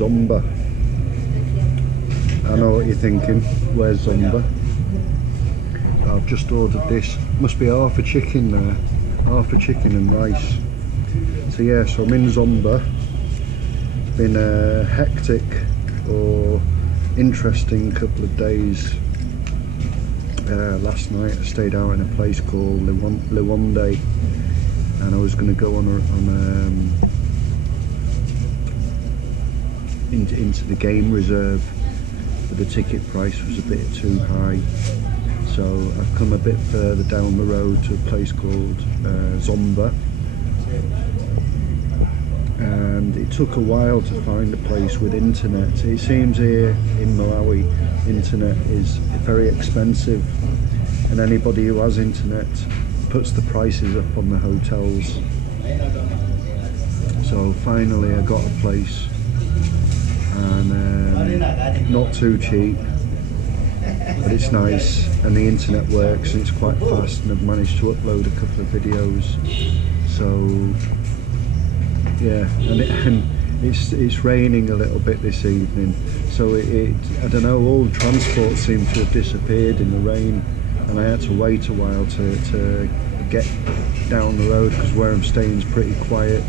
Zomba. I know what you're thinking, where's Zomba? I've just ordered this, must be half a chicken there, half a chicken and rice. So yeah, so I'm in Zomba. It's been a hectic or interesting couple of days. Last night I stayed out in a place called Lewande, and I was going to go into the game reserve, but the ticket price was a bit too high. So I've come a bit further down the road to a place called Zomba, and it took a while to find a place with internet. It seems here in Malawi internet is very expensive, and anybody who has internet puts the prices up on the hotels. So finally I got a place, and not too cheap, but it's nice, and the internet works and it's quite fast, and I've managed to upload a couple of videos. So yeah, and it's raining a little bit this evening, so I don't know, all the transport seemed to have disappeared in the rain, and I had to wait a while to get down the road, because where I'm staying is pretty quiet,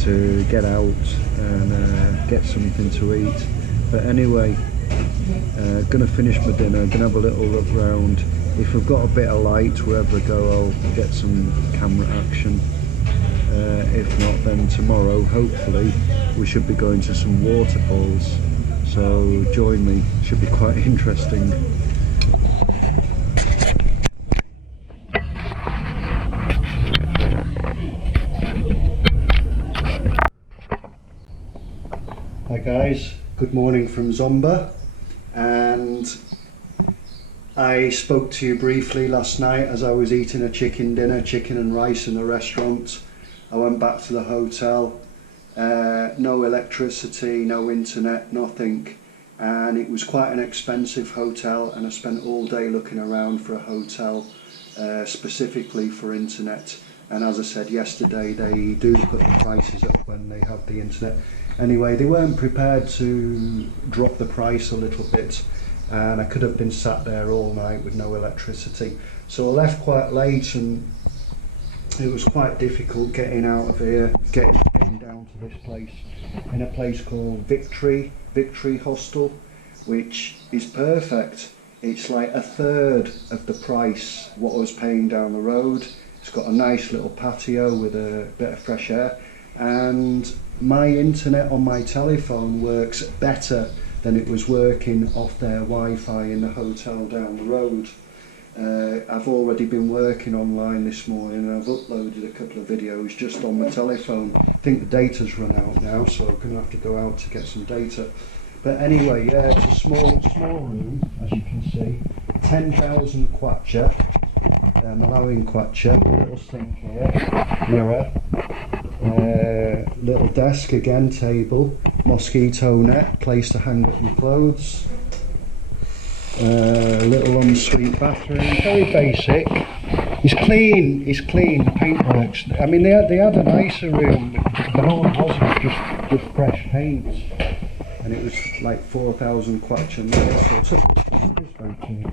to get out and get something to eat. But anyway, gonna finish my dinner, gonna have a little look round. If I've got a bit of light wherever I go, I'll get some camera action. If not, then tomorrow hopefully we should be going to some waterfalls, so join me, should be quite interesting. Hi guys, good morning from Zomba, and I spoke to you briefly last night as I was eating a chicken dinner, chicken and rice in a restaurant. I went back to the hotel, no electricity, no internet, nothing, and it was quite an expensive hotel, and I spent all day looking around for a hotel specifically for internet. And as I said yesterday, they do put the prices up when they have the internet. Anyway, they weren't prepared to drop the price a little bit, and I could have been sat there all night with no electricity. So I left quite late, and it was quite difficult getting out of here, getting down to this place, in a place called Victory Hostel, which is perfect. It's like a third of the price what I was paying down the road. It's got a nice little patio with a bit of fresh air, and my internet on my telephone works better than it was working off their Wi-Fi in the hotel down the road. I've already been working online this morning, and I've uploaded a couple of videos just on my telephone. I think the data's run out now, so I'm going to have to go out to get some data. But anyway, yeah, it's a small room, as you can see. 10,000 kwacha, Malawian kwacha, little sink here, mirror, little desk again, table, mosquito net, place to hang up your clothes. Little ensuite bathroom, very basic. It's clean, the paint works. I mean, they had a nicer room, but all it was just fresh paint, and it was like 4,000 kwacha more, so it was very cheap.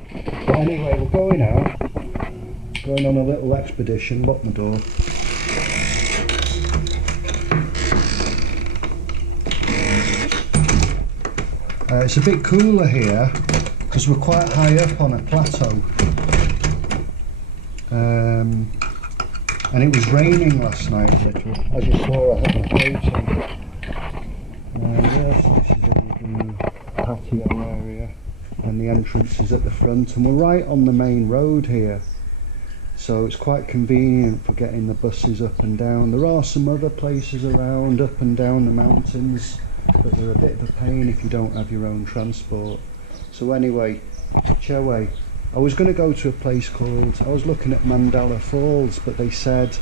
But anyway, we're going out, going on a little expedition. Lock my door. It's a bit cooler here, because we're quite high up on a plateau, and it was raining last night a little, as you saw. I had my coat on. Yes, this is the patio area, and the entrance is at the front, and we're right on the main road here, so it's quite convenient for getting the buses up and down. There are some other places around up and down the mountains, but they're a bit of a pain if you don't have your own transport. So anyway, Chewe, I was going to go to a place called, I was looking at Mandala Falls, but they said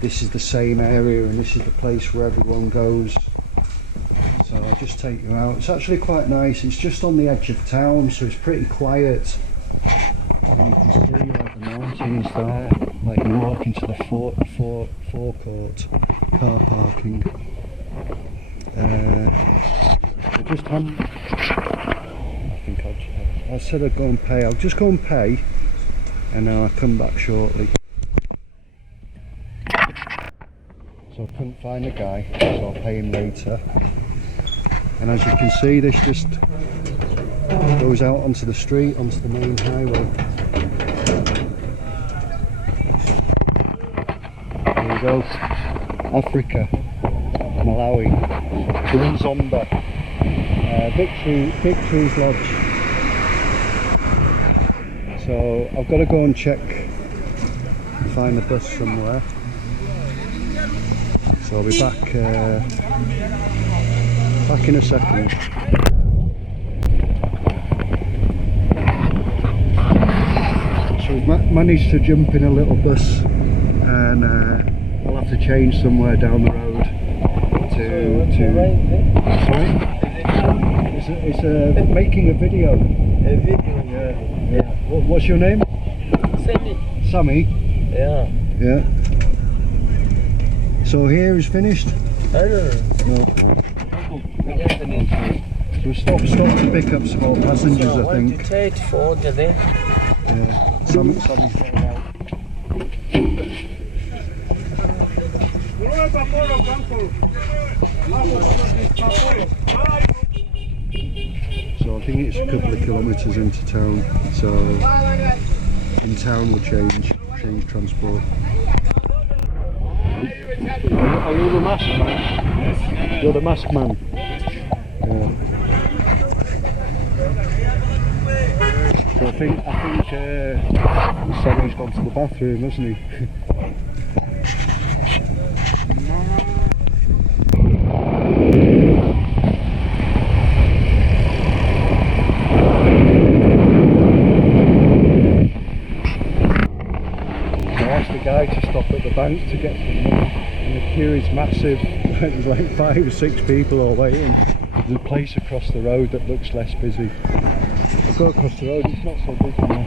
this is the same area and this is the place where everyone goes. So I'll just take you out. It's actually quite nice. It's just on the edge of town, so it's pretty quiet. And you can see like the mountains there, like you walk into the forecourt, car parking. I just haven't. I think I said I'd go and pay. I'll just go and pay, and then I'll come back shortly. So I couldn't find a guy, so I'll pay him later. And as you can see, this just goes out onto the street, onto the main highway. There we go. Africa, Malawi. We're in Zomba. Victory's Lodge. So I've got to go and check and find the bus somewhere. So I'll be back in a second. So we've managed to jump in a little bus, and I'll have to change somewhere down the road It's making a video. A video? Yeah. What's your name? Sammy. Sammy? Yeah. Yeah. So here is finished? I don't know. No. So we stop to pick up some more passengers, So I think. 1 to there. Yeah. Sammy's going out. So I think it's a couple of kilometres into town. So in town we'll change transport. Are you the mask man? You're the mask man. Yeah. So I think Sammy's gone to the bathroom, hasn't he? Guy to stop at the bank to get some money, and the queue is massive. There's like 5 or 6 people all waiting. There's a place across the road that looks less busy. I'll go across the road, it's not so busy now.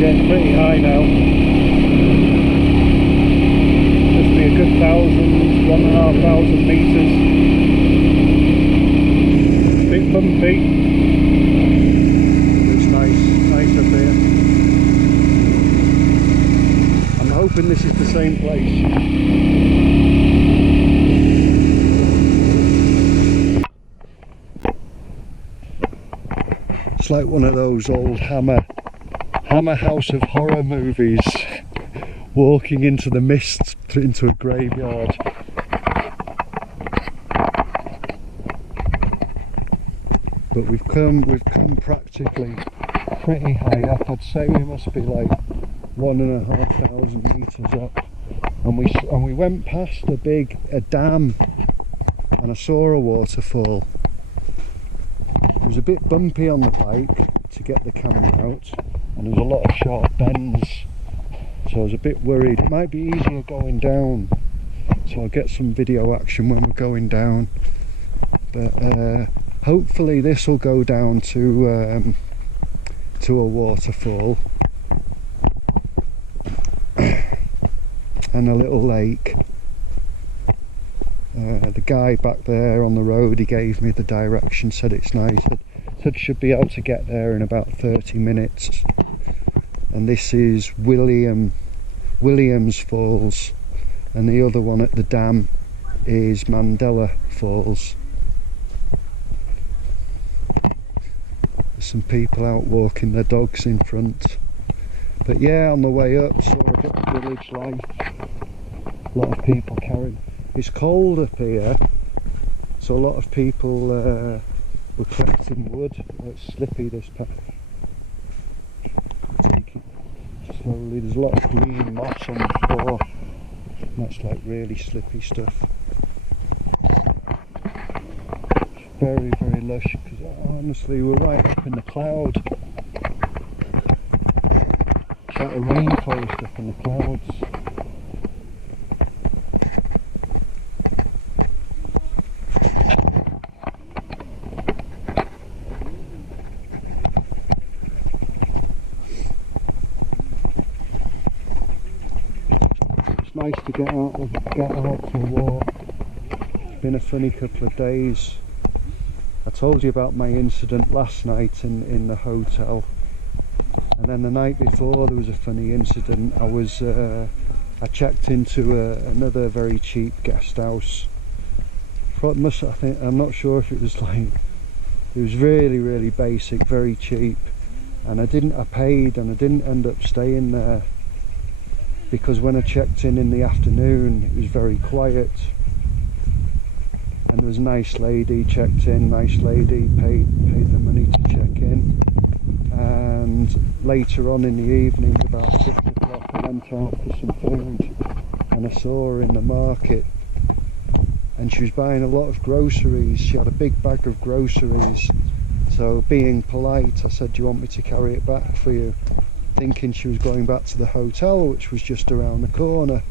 Pretty high now. Must be a good 1,500 metres. Bit bumpy. Looks nice up here. I'm hoping this is the same place. It's like one of those old Hammer House of Horror movies, walking into the mist into a graveyard. But we've come practically pretty high up. I'd say we must be like 1,500 metres up, and we went past a dam, and I saw a waterfall. It was a bit bumpy on the bike to get the camera out, and there was a lot of sharp bends, so I was a bit worried. It might be easier going down, so I'll get some video action when we're going down. But hopefully this will go down to a waterfall and a little lake. The guy back there on the road, he gave me the direction, said it's nice, said should be able to get there in about 30 minutes. And this is Williams Falls, and the other one at the dam is Mandela Falls. There's some people out walking their dogs in front. But yeah, on the way up, saw a bit of village life. A lot of people It's cold up here, so a lot of people were collecting wood. It's slippy, this path. Take it slowly. There's a lot of green moss on the floor. And that's like really slippy stuff. It's very, very lush, because honestly we're right up in the cloud. It's like a rainforest up in the clouds. It's nice to get out for a walk. It's been a funny couple of days. I told you about my incident last night in the hotel, and then the night before there was a funny incident. I checked into another very cheap guest house. I'm not sure if it was like, it was really basic, very cheap, and I paid and I didn't end up staying there, because when I checked in the afternoon it was very quiet, and there was a nice lady, checked in, nice lady, paid the money to check in, and later on in the evening, about 6 o'clock, I went out for some food and I saw her in the market, and she was buying a lot of groceries. She had a big bag of groceries, so being polite I said, do you want me to carry it back for you? Thinking she was going back to the hotel, which was just around the corner.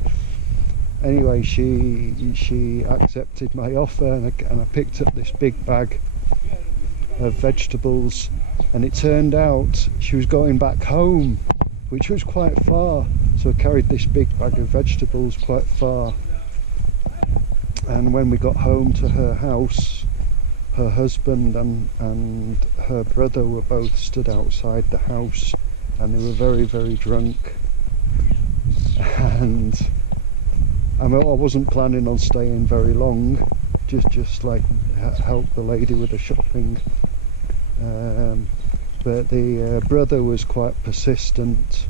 Anyway, she accepted my offer, and I picked up this big bag of vegetables, and it turned out she was going back home, which was quite far, so I carried this big bag of vegetables quite far. And when we got home to her house, her husband and her brother were both stood outside the house, and they were very drunk, and I wasn't planning on staying very long, just like help the lady with the shopping, but the brother was quite persistent,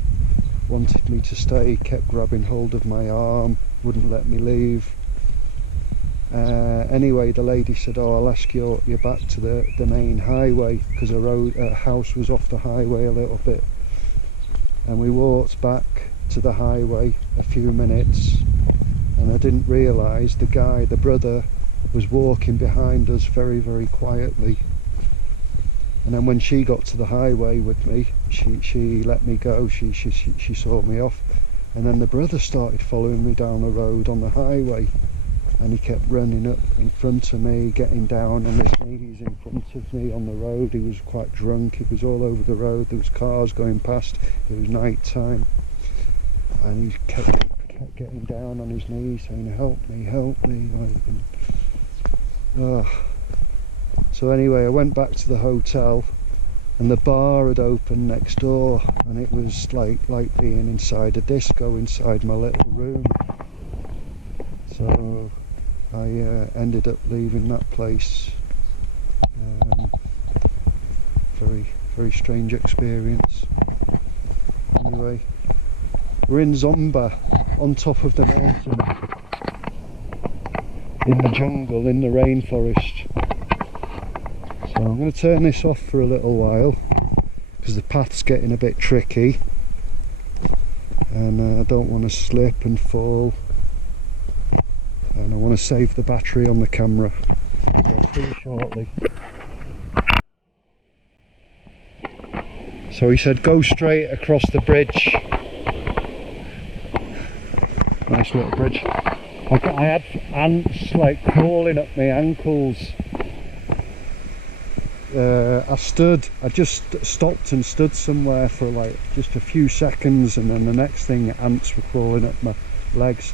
wanted me to stay, kept grabbing hold of my arm, wouldn't let me leave. Anyway, the lady said, oh, I'll ask you back to the main highway, because her house was off the highway a little bit. And we walked back to the highway a few minutes, and I didn't realise the brother was walking behind us very quietly. And then when she got to the highway with me, she let me go, she saw me off, and then the brother started following me down the road on the highway, and he kept running up in front of me, getting down on his knees in front of me on the road. He was quite drunk, he was all over the road, there was cars going past, it was night time, and he kept getting down on his knees saying, help me. So anyway, I went back to the hotel, and the bar had opened next door, and it was like being inside a disco inside my little room. So I ended up leaving that place. Very strange experience. Anyway, we're in Zomba, on top of the mountain, in the jungle, in the rainforest. So I'm going to turn this off for a little while, because the path's getting a bit tricky, and I don't want to slip and fall, and I want to save the battery on the camera. So I'll see you shortly. So he said go straight across the bridge. Nice little bridge. I had ants like crawling up my ankles. I just stopped and stood somewhere for like just a few seconds, and then the next thing, ants were crawling up my legs.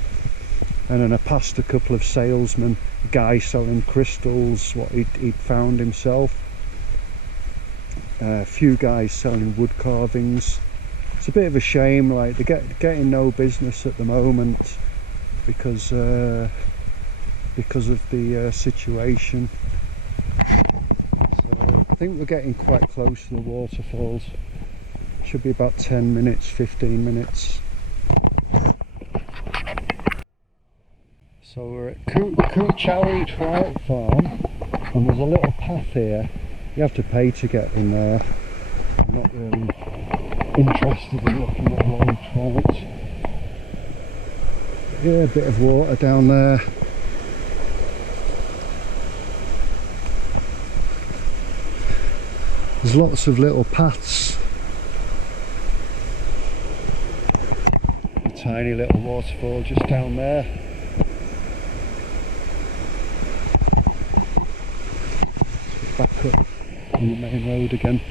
And then I passed a couple of salesmen, a guy selling crystals, what he'd found himself, a few guys selling wood carvings. It's a bit of a shame, like they're getting no business at the moment because of the situation. So I think we're getting quite close to the waterfalls. Should be about 10 minutes, 15 minutes. So we're at Kuchawi Trout Farm, and there's a little path here. You have to pay to get in there. I'm not really interested in looking at live trout. Yeah, a bit of water down there. There's lots of little paths. A tiny little waterfall just down there. Back up on the main road again.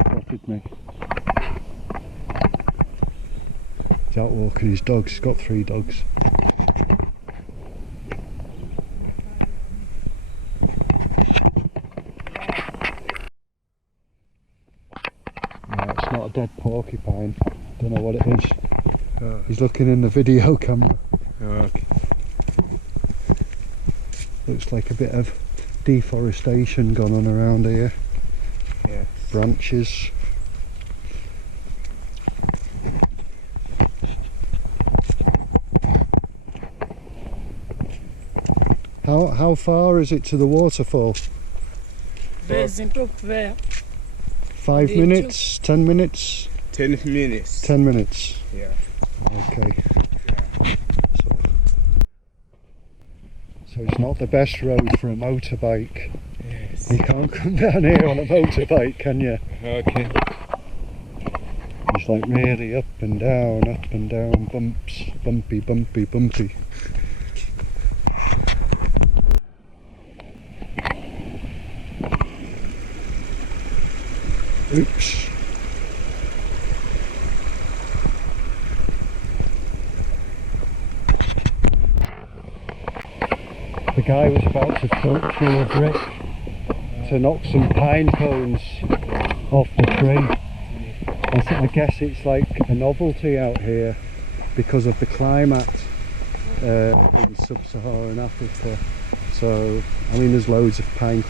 Spotted me. He's out walking his dogs. He's got 3 dogs. No, it's not a dead porcupine. Don't know what it is. Oh. He's looking in the video camera. Oh, okay. Looks like a bit of deforestation gone on around here. Yeah. Branches. How far is it to the waterfall? 5 minutes? 10 minutes? 10 minutes. 10 minutes. Yeah. Okay. Yeah. So it's not the best road for a motorbike. Yes. You can't come down here on a motorbike, can you? Okay. It's like really up and down, bumps, bumpy, bumpy, bumpy. Oops. The guy was about to throw a brick to knock some pine cones off the tree. I guess it's like a novelty out here because of the climate in sub-Saharan Africa. So, I mean, there's loads of pine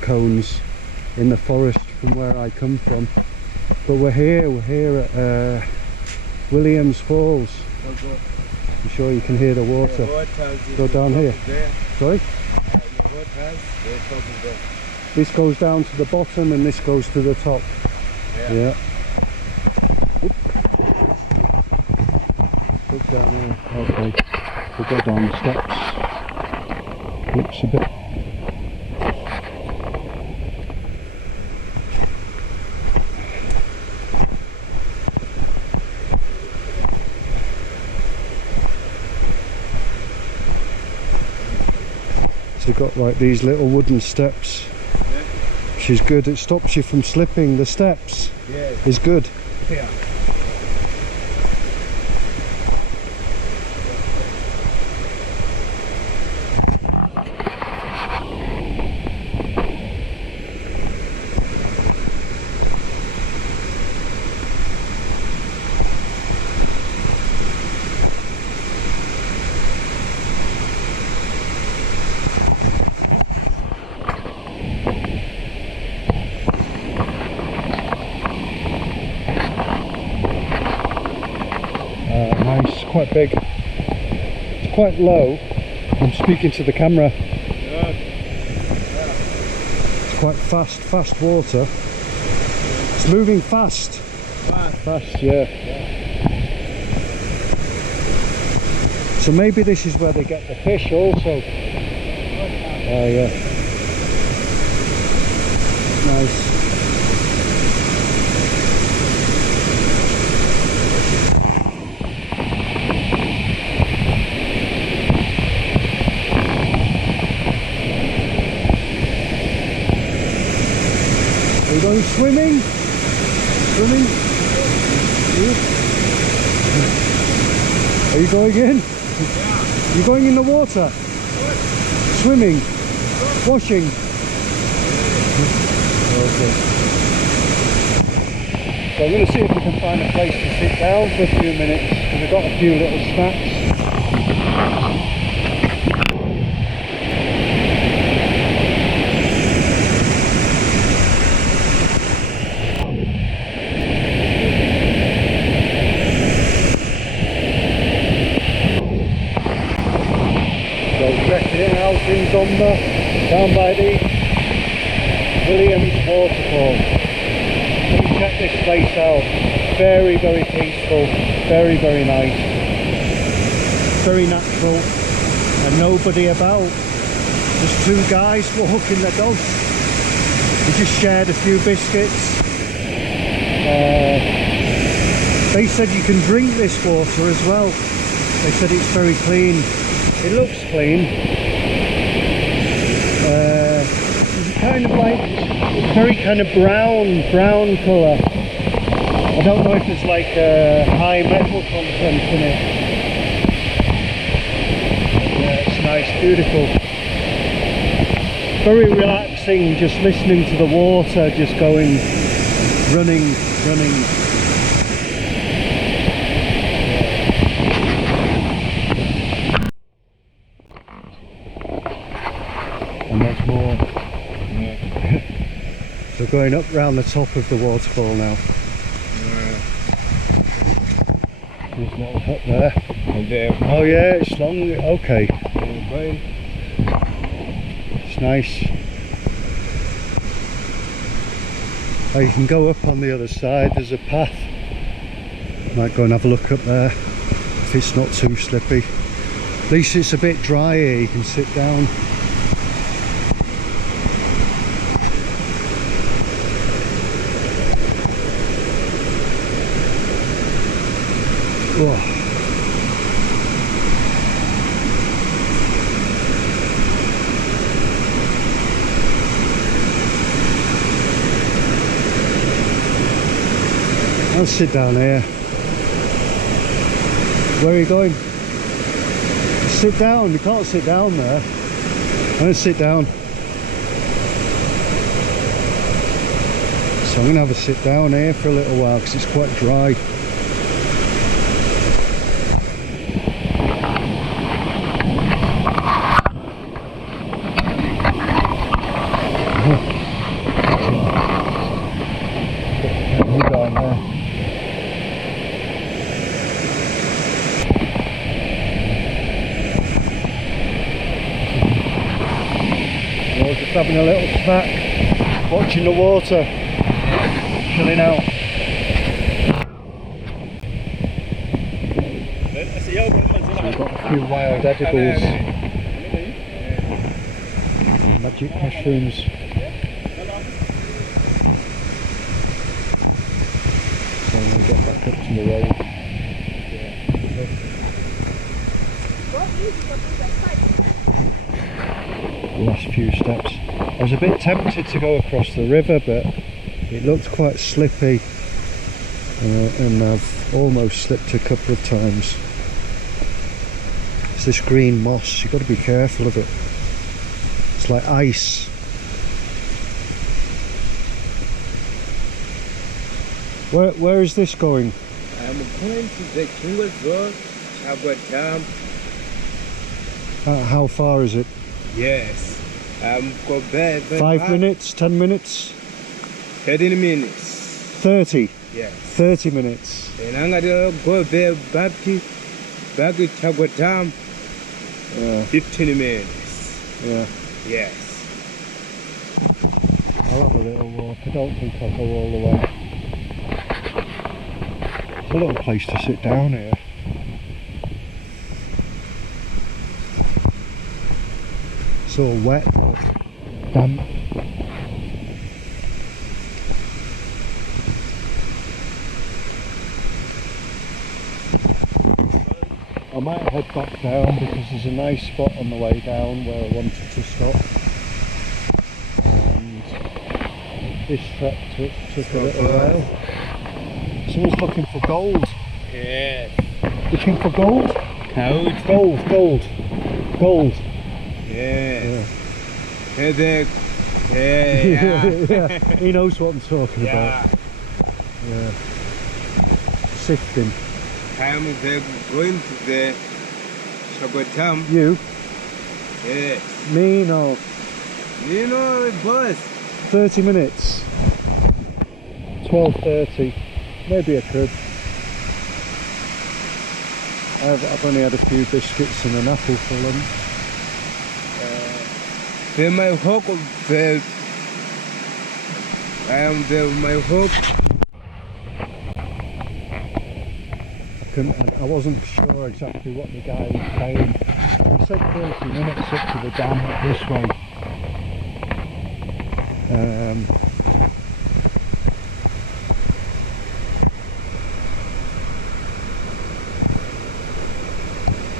cones in the forest from where I come from. But we're here at Williams Falls. I'm sure you can hear the water. Go down here. Sorry? This goes down to the bottom and this goes to the top. Yeah. Oop. Look down there. Okay. We'll go down the steps. Oops, a bit. So you've got like these little wooden steps, which is good. It stops you from slipping. The steps is good. Yeah. Nice, quite big. It's quite low. I'm speaking to the camera. It's quite fast water. It's moving fast. Fast, yeah. So maybe this is where they get the fish also. Oh yeah. Nice. Are you going swimming? Swimming? Are you going in? Yeah. You're going in the water? What? Swimming? Washing? beautiful. So I'm going to see if we can find a place to sit down for a few minutes, because I've got a few little snacks. Checking it out in Zomba, down by the Waterfall. Let me check this place out. Very, very peaceful, very, very nice. Very natural and nobody about. There's two guys walking their dog. We just shared a few biscuits. They said you can drink this water as well. They said it's very clean. It looks clean. It's kind of like, it's very kind of brown colour. I don't know if there's like a high metal content in it. Yeah, it's nice, beautiful. Very relaxing, just listening to the water, just going, running. And there's more. Yeah. We're going up round the top of the waterfall now. There's a little hut there. And there. Oh yeah, it's long. Okay. It's nice. Oh, you can go up on the other side. There's a path. Might go and have a look up there if it's not too slippy. At least it's a bit dry here. You can sit down. Oh. I'll sit down here. Where are you going? Sit down, you can't sit down there. I'm going to sit down. So I'm going to have a sit down here for a little while because it's quite dry. Having a little snack, watching the water, chilling out. So we've got a few wild edibles, magic mushrooms. So I'm going to get back up to the road. Last few steps. I was a bit tempted to go across the river, but it looked quite slippy, and I've almost slipped a couple of times. It's this green moss, you've got to be careful of it. It's like ice. Where is this going? I'm going to the Jungle Road, Chagwa Dam. How far is it? Yes. Go back. 5 minutes? 10 minutes? 13 minutes. 30? Yes. 30 minutes. And I'm gonna go back to Chagwa Dam. Yeah. 15 minutes. Yeah. Yes. I'll have a little walk. I don't think I'll go all the way. It's a little place to sit down here. It's all wet, damp. I might head back down because there's a nice spot on the way down where I wanted to stop. And this trek took a little while. Someone's looking for gold. Yes. Looking for gold? Gold. Yes. Yeah. And then Yeah. Yeah, he knows what I'm talking about. Yeah. Sifting. I'm going to the Chagotam. You? Yes. Me? No. You know, bus. 30 minutes. 12:30. Maybe I could. I've only had a few biscuits and an apple for lunch. Then my hook, my hook. I wasn't sure exactly what the guy was saying. He said 30 minutes up to the dam this way.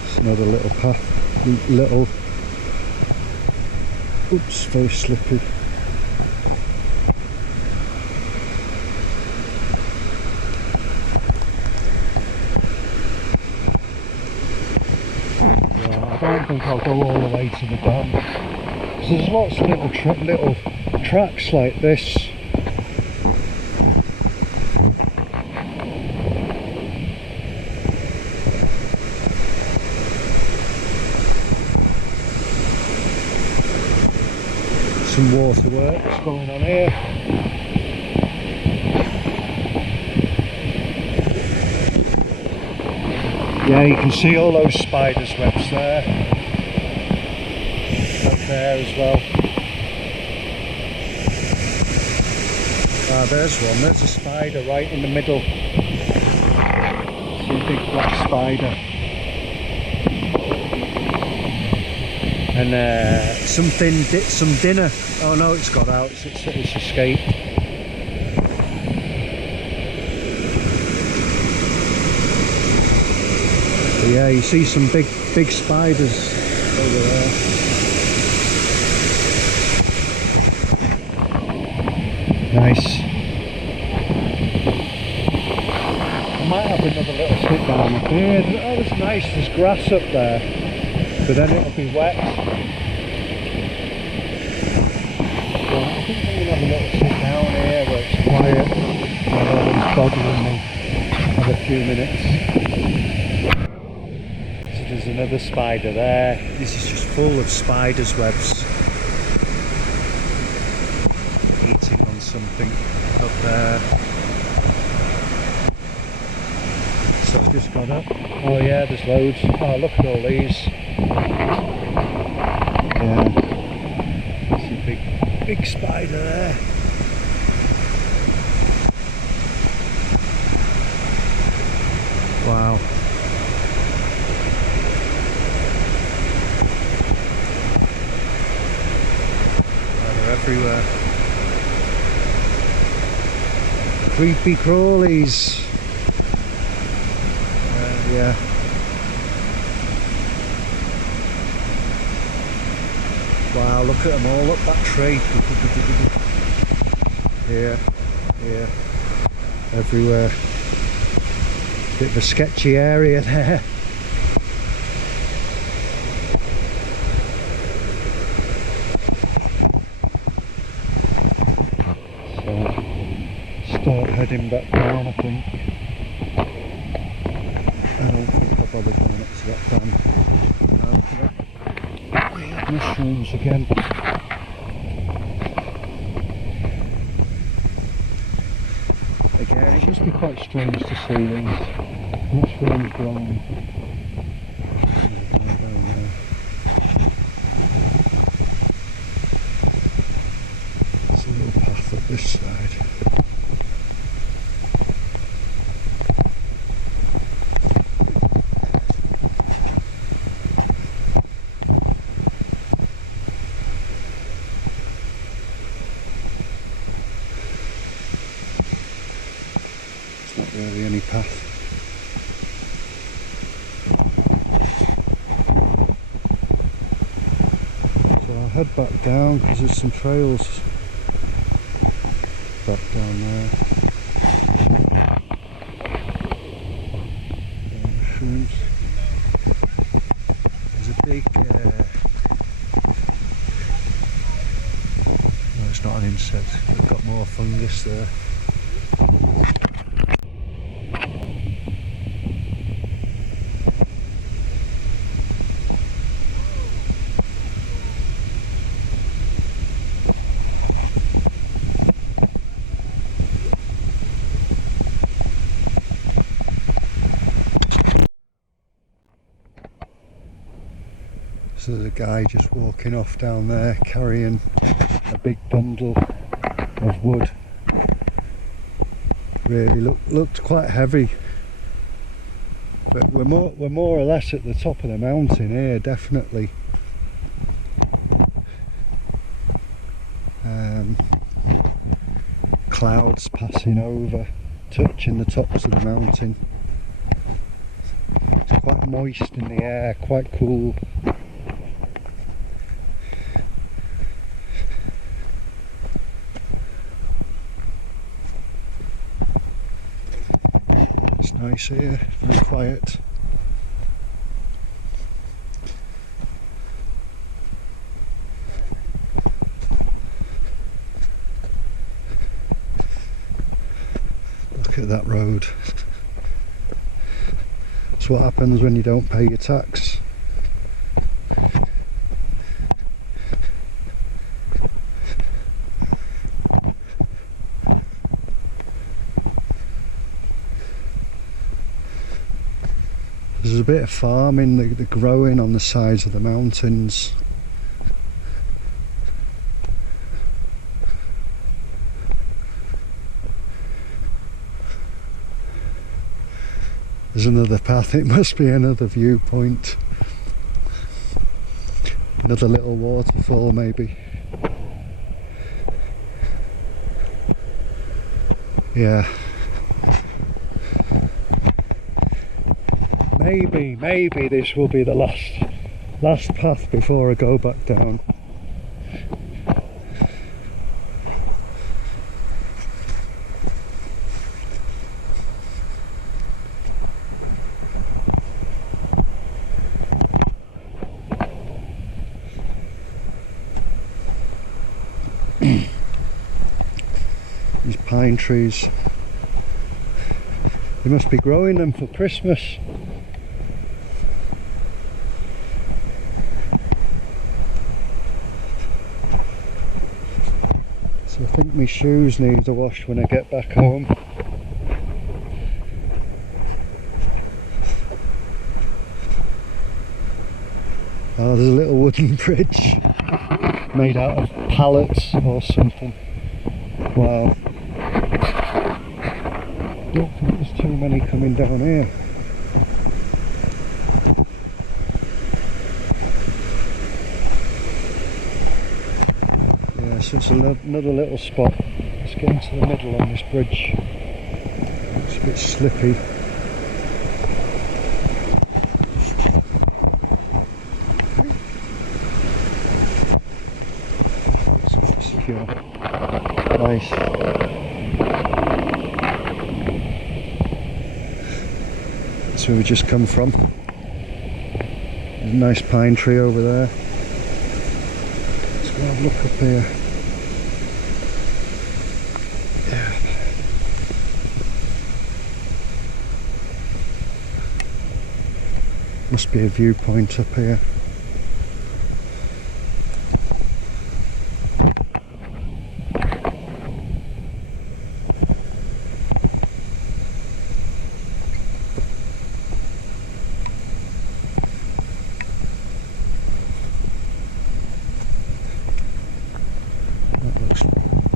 It's another little path, oops, very slippy. I don't think I'll go all the way to the dam. There's lots of little tracks like this. Some waterworks going on here. Yeah, you can see all those spiders' webs there. Up there as well. Ah, there's one. There's a spider right in the middle. See a big black spider. And some dinner. Oh no, it's got out. It's escaped. But yeah, you see some big spiders over there. Nice. I might have another little sit down up here. Oh, it's nice. There's grass up there, but then it'll be wet. I think I'm going to have a little sit down here where it's quiet, where nobody's bothering me. Have a few minutes. So there's another spider there. This is just full of spiders' webs. Eating on something up there. So I've just got up. Oh yeah, there's loads. Oh, look at all these. Yeah. There's a big spider there. Wow. Oh, they're everywhere. Creepy crawlies. Yeah. Wow, look at them all up that tree. Here, everywhere. Bit of a sketchy area there. So, start heading back down, I think. I don't think I'll bother going up to that dam. Weird mushrooms again. Again, it must be quite strange to see these mushrooms growing. There's a little path up this side. Not really any path. So I'll head back down because there's some trails back down there. Mushrooms. There's a big said we've got more fungus there. So there's a guy just walking off down there carrying a big bundle of wood. Really looked quite heavy, but we're more or less at the top of the mountain here, definitely. Clouds passing over, touching the tops of the mountain. It's quite moist in the air, quite cool. It's nice here, very quiet. Look at that road. That's what happens when you don't pay your tax. There's a bit of farming, the growing on the sides of the mountains. There's another path, it must be another viewpoint. Another little waterfall maybe. Yeah. Maybe this will be the last path before I go back down. These pine trees, they must be growing them for Christmas. So I think my shoes need a wash when I get back home. Oh, there's a little wooden bridge made out of pallets or something. Wow. Don't think there's too many coming down here. Yeah, so it's another little spot. Let's get into the middle on this bridge. It's a bit slippy. It's secure. Nice. That's where we just come from. There's a nice pine tree over there. Let's go have a look up here. Yeah. Must be a viewpoint up here.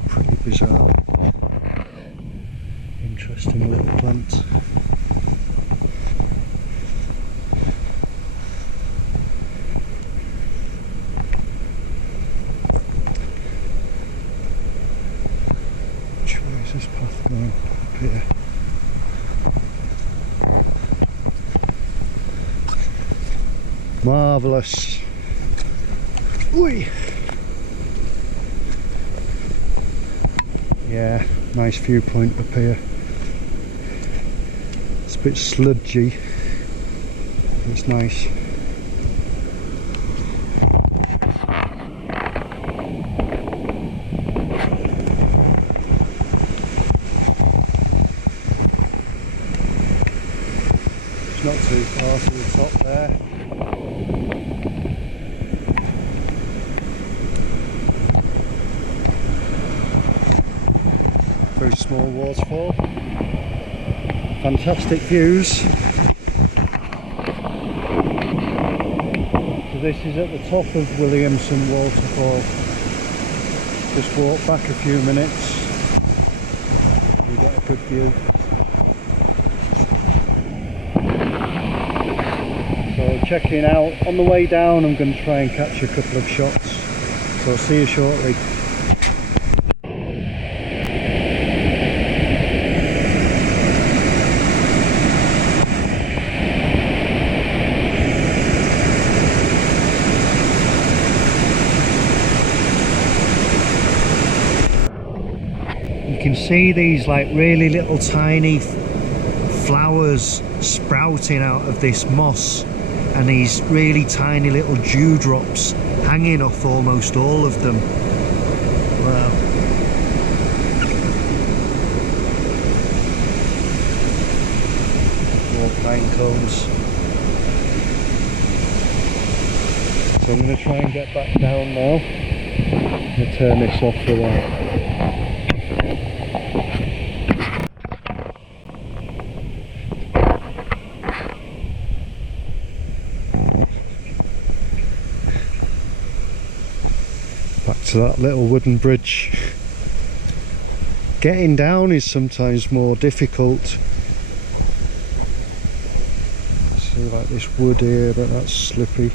Pretty bizarre. Interesting little plant. Which way is this path going? Up here. Marvellous. Oi! Yeah, nice viewpoint up here. It's a bit sludgy. It's nice. It's not too far to the top there. Very small waterfall. Fantastic views. So this is at the top of Williamson Waterfall. Just walk back a few minutes. You get a good view. So checking out. On the way down I'm going to try and catch a couple of shots. So I'll see you shortly. You can see these like really little tiny flowers sprouting out of this moss, and these really tiny little dewdrops hanging off almost all of them. Wow. More pine cones. So I'm going to try and get back down now. I'm going to turn this off for a while. To that little wooden bridge. Getting down is sometimes more difficult. See like this wood here, but that's slippy.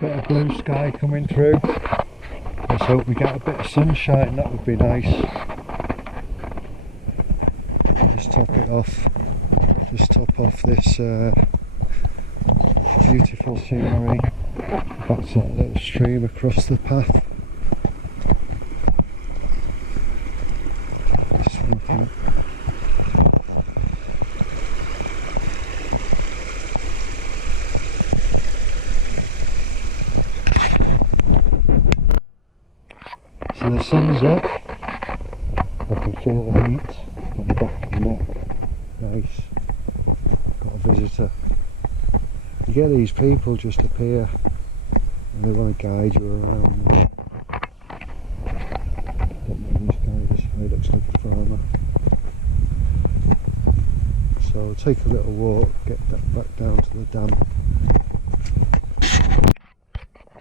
Bit of blue sky coming through. Let's hope we get a bit of sunshine, that would be nice. Just top it off. Just top off this beautiful scenery. That's that little stream across the path. This one, I think. So the sun's up, I can feel the heat on the back of the neck. Nice. Got a visitor. You get these people just appear and they want to guide you around. Don't know whose guy is. He looks like a farmer. So I'll take a little walk, get back down to the dam.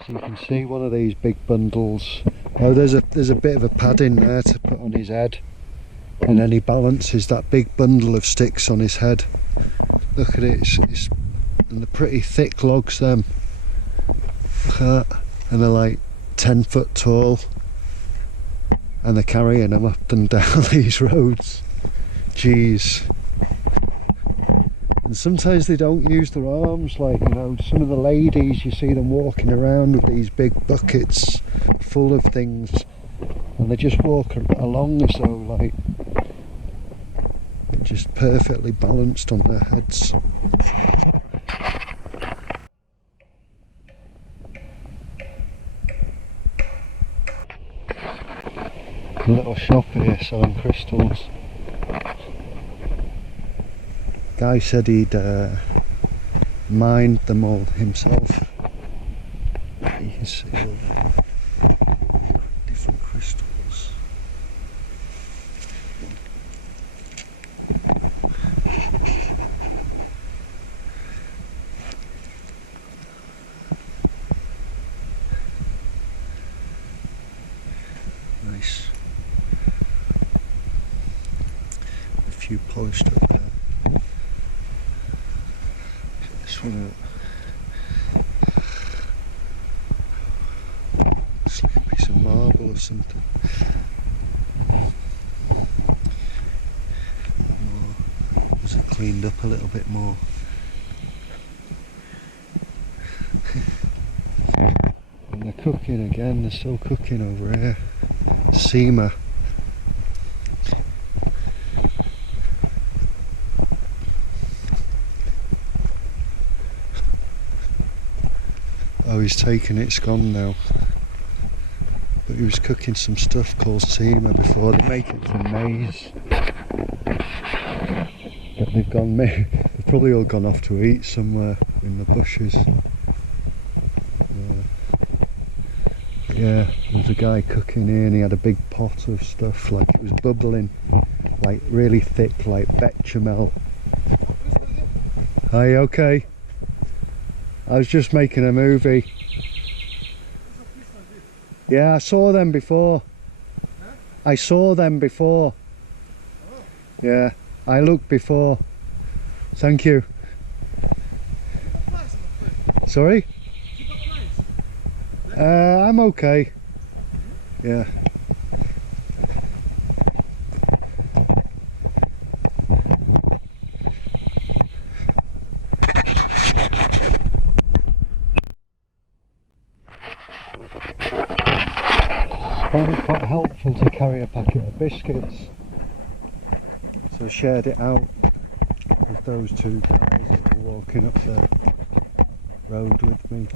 So you can see one of these big bundles. Oh, there's a bit of a padding there to put on his head, and then he balances that big bundle of sticks on his head. Look at it, and they're pretty thick logs them. Look at that, and they're like 10 foot tall, and they're carrying them up and down these roads. Jeez. And sometimes they don't use their arms, like, you know, some of the ladies, you see them walking around with these big buckets full of things, and they just walk along as though like they're just perfectly balanced on their heads. A little shop here selling crystals. Guy said he'd mined them all himself. You can see all the different crystals. few polished up there. This one it's like a piece of marble or something. Was it cleaned up a little bit more? And they're cooking again, they're still cooking over here. Seema. Oh, he's taken it, it's gone now. But he was cooking some stuff called seema before they make it to maize. But they've probably all gone off to eat somewhere in the bushes. Yeah, there was a guy cooking here and he had a big pot of stuff, like it was bubbling, like really thick, like bechamel. Are you okay? I was just making a movie. Yeah, I saw them before. I saw them before. Yeah, I looked before. Thank you. Sorry? I'm okay. Yeah. I found it quite helpful to carry a packet of biscuits, so I shared it out with those two guys that were walking up the road with me.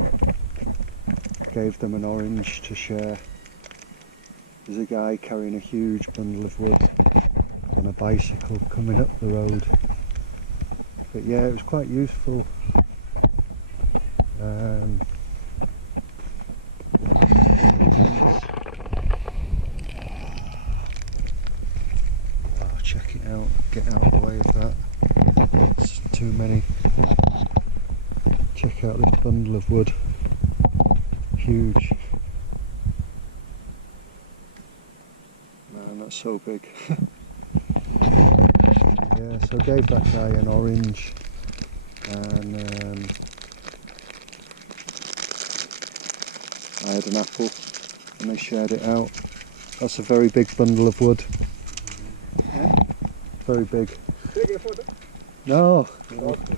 Gave them an orange to share. There's a guy carrying a huge bundle of wood on a bicycle coming up the road. But yeah, it was quite useful. Oh, check it out, get out of the way of that. It's too many. Check out this bundle of wood. Huge. Man, that's so big. Yeah, so I gave that guy an orange and I had an apple and they shared it out. That's a very big bundle of wood. Yeah? Very big. Take a photo? No. Okay.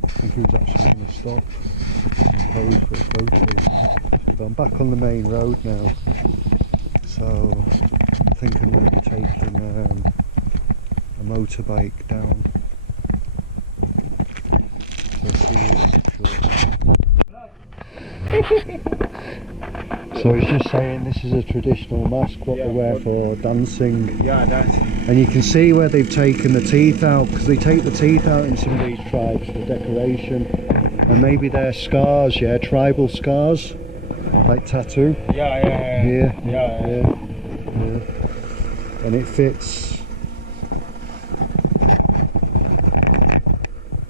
I think he was actually going to stop and pose for a photo. But I'm back on the main road now, so I think I'm going to be taking a motorbike down. So I'll see you shortly. So he's just saying this is a traditional mask, what they wear for dancing. Yeah, dancing. And you can see where they've taken the teeth out, because they take the teeth out in some of these tribes for decoration. And maybe they're scars, yeah, tribal scars, like tattoo. Yeah. Here, Yeah. And it fits.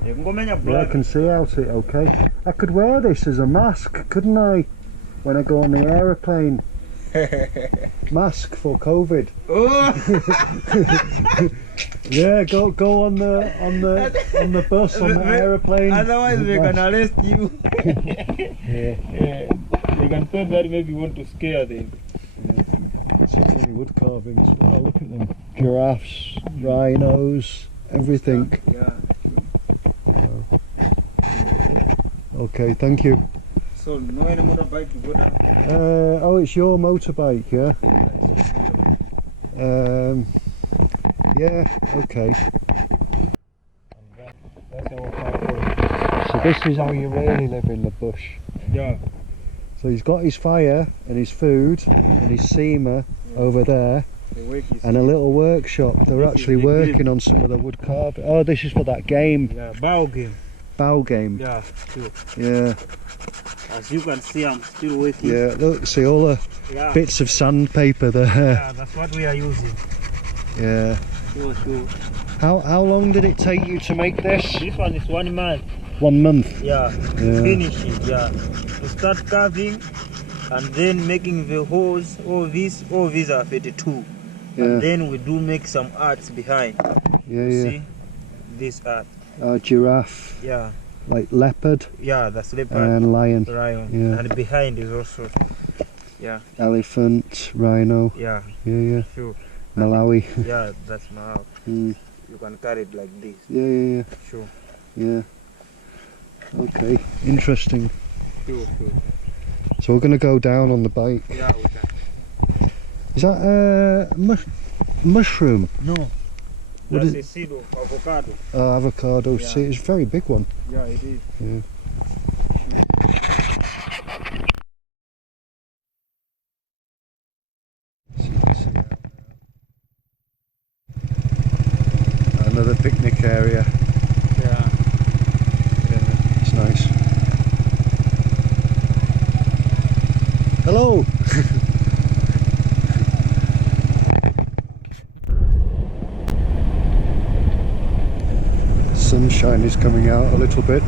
Yeah, I can see out it okay. I could wear this as a mask, couldn't I? When I go on the aeroplane. Mask for COVID. Oh. Yeah, go on the bus on the aeroplane. Otherwise we can arrest you. Yeah. You can say that maybe you want to scare them. Yeah. So many wood carvings. Oh, look at them. Giraffes, rhinos, everything. Yeah. Okay, thank you. So no any motorbike to go down? Oh, it's your motorbike, yeah? Yeah, okay. That's our car. So this is how you really live in the bush. Yeah. So he's got his fire and his food and his seema over there and a little workshop. They're actually working on some of the wood carving. Oh, this is for that game. Yeah, bow game. Bow game. Yeah, sure. Yeah. As you can see, I'm still working. Yeah, look, see all the bits of sandpaper there. Yeah, that's what we are using. Yeah. Sure. How long did it take you to make this? This one is 1 month. 1 month. Yeah. Yeah. Finish it. Yeah. To start carving, and then making the holes. All these are 32. Yeah. And then we do make some arts behind. Yeah, You yeah. See this art. Giraffe, Yeah, like leopard yeah, that's leopard, and lion. lion, Yeah. and behind is also, yeah, Elephant, rhino. yeah, Yeah, yeah. sure. Malawi. Yeah, that's Malawi. Mm. You can carry it like this. Yeah, yeah, yeah. Sure, Yeah. Okay, interesting. sure. So we're going to go down on the bike. Yeah, we can. Is that a mushroom? No, What that's is- a seed of avocado. Avocado. Yeah. See, it's a very big one. Yeah, it is. Yeah. Another picnic area. Yeah. Yeah, it's nice. Hello. Sunshine is coming out a little bit.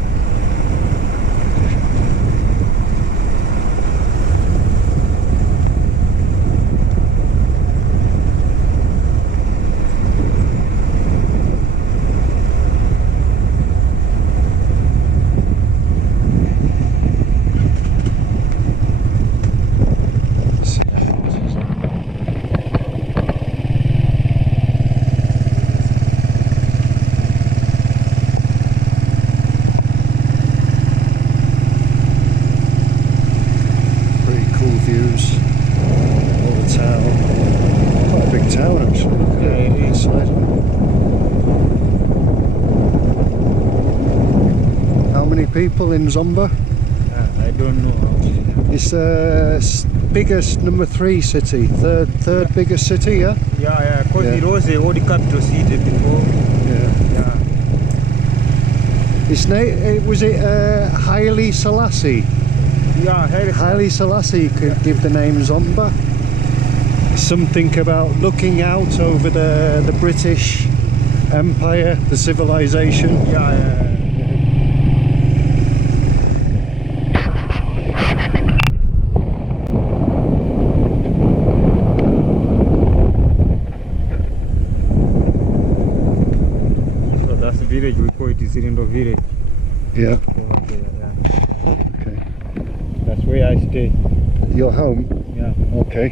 Views, all the town, quite a big town actually, look at it inside. How many people in Zomba? I don't know how many. It's the biggest number 3 city, third biggest city, yeah? Yeah, because Yeah. it was a old capital city before. Yeah. Yeah. Was it Haile Selassie? Yeah, Haile Selassie could give the name Zomba. Something about looking out over the British Empire, the civilization. Yeah. So that's the village, we call it Zirindo village. Yeah. Over there, yeah. Okay. That's where I stay. Your home? Yeah. Okay.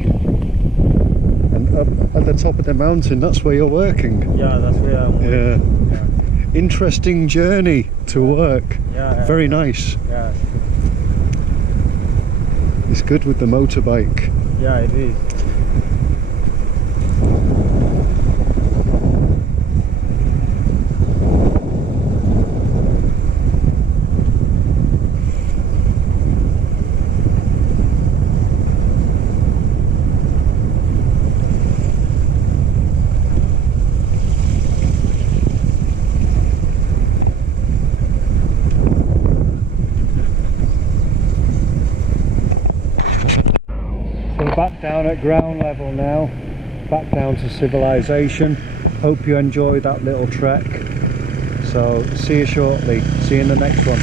And up at the top of the mountain, that's where you're working? Yeah, that's where I'm working. Yeah. Interesting journey to work. Yeah. Very nice. Yeah. It's good with the motorbike. Yeah, it is. So back down at ground level now, back down to civilization. Hope you enjoyed that little trek. So see you shortly, see you in the next one.